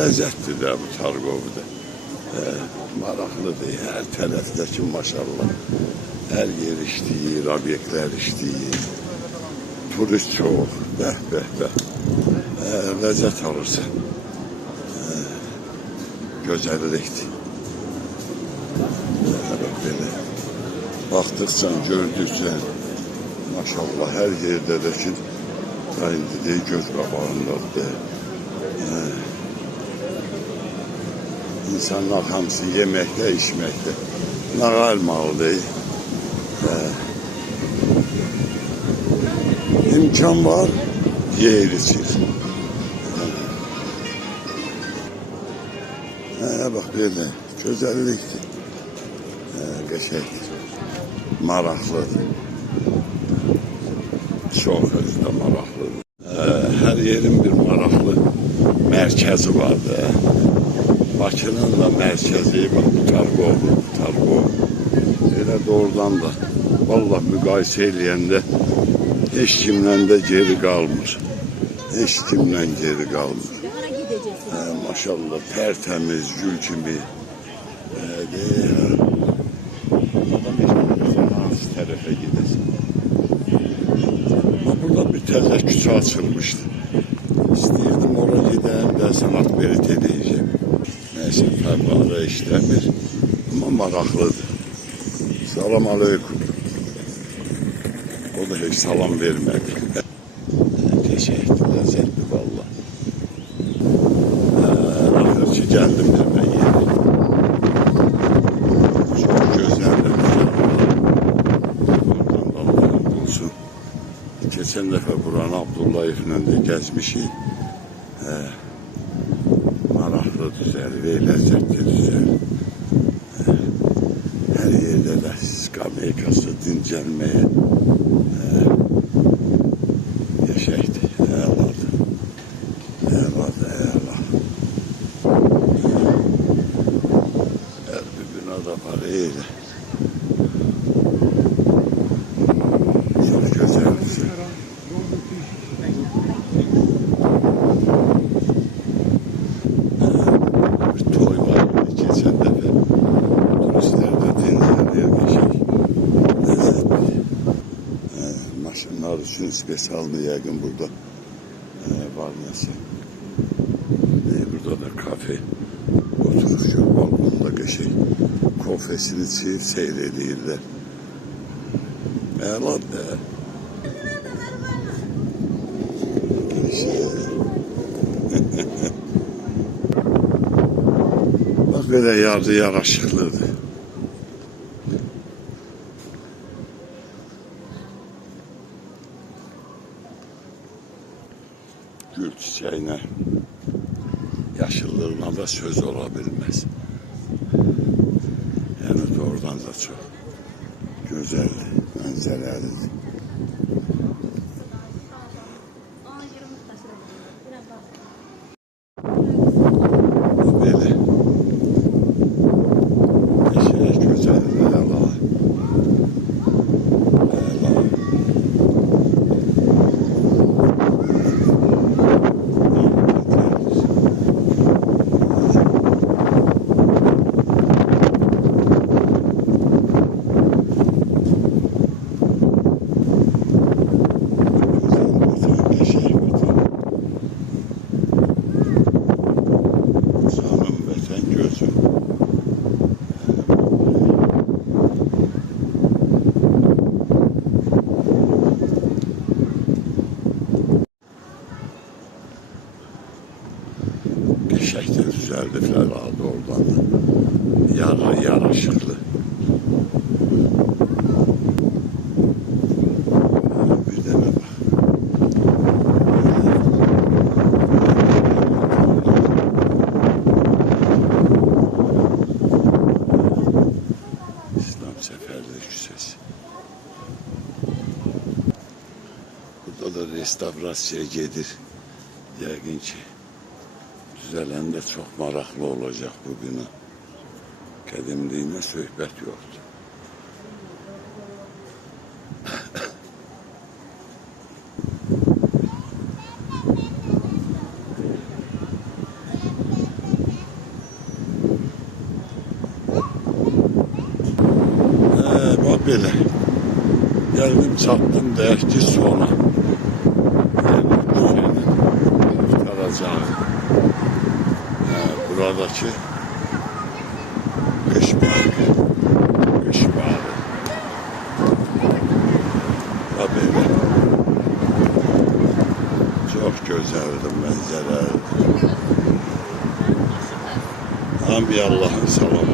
Ləzzətdir də bu Targovidə. Maraqlıdır, hər tərəfdəki maşallah. Hər yer işləyir, obyektlər işləyir. Turist çox, bəh. Ləzzət alırsan. Gözəllikdir. Belə. Baxdıqsan, gördüksən, maşallah hər yerdə də ki, indi deyil, göz qabağındadır. İnsanlar hamısı yeməkdə, içməkdə. Nağa almalıdır. İmkan var, yer içir. Bax belə, gözəllikdir. Qəşəkdir. Maraqlıdır. Çox özdə maraqlıdır. Hər yerin bir maraqlı mərkəzi vardır. Bakının da mərkəzi, bax bu Targov. Elə doğrudan da, vallahi müqayisə eləyəndə heç kimdən də geri qalmır. Heç kimdən geri qalmır. Maşallah, tərtəmiz, gül kimi. Adam hansı tərəfə gedəsin. Burada bir təzə küçə açılmışdı. İstəyirdim oraya gedəm, də sənət berit edəcəm. Nəysə, fərqarə işləmir, amma maraqlıdır. Salam aleyküm. O da heç salam vermədi. Teşekkür, ləzzətli valla. Axır ki, gəldim mən yeri. Çox gözəldir. Oradan Allah'ın bulsun. Keçən dəfə buranı Abdullayevlə də gəzmişik. Maraqlı düzəlir, ləzzətli düzəlir. Hər yerdə də skameykası dincəlməyə yaşaydı. Əladır. Əla. Hər bir binada var, elə. Çox gözəldir. Maşınlar üçün spesiallı yəqin burada var nəsə. Burada da kafe oturuq ki, balkonda qəşək kofesini içib seyr edirlər. Əladır. Bax, belə yaraşıqlıdır. Gül çiçeğine, yaşıllığına da söz ola bilməz. Yəni doğrudan da çox gözəldir, mənzərəlidir. Belə. Eşək gözəldir, əla. Şəkli düzəldi fərqalı oradan da. Yaraşıqlı. Bir dənə bax. İslam Səfərli küçəsi. Burada da restavrasiya gedir. Yəqin ki, düzələndə çox maraqlı olacaq bu bina. Qədimliyinə söhbət yoxdur. belə. Geldim çattım deyək ki sona. Tutaracağı. Buradaki kış parkı. Kış parkı. Da belə. Çok gözəldir, mənzərəlidir. Hamı Allah'ın salamı.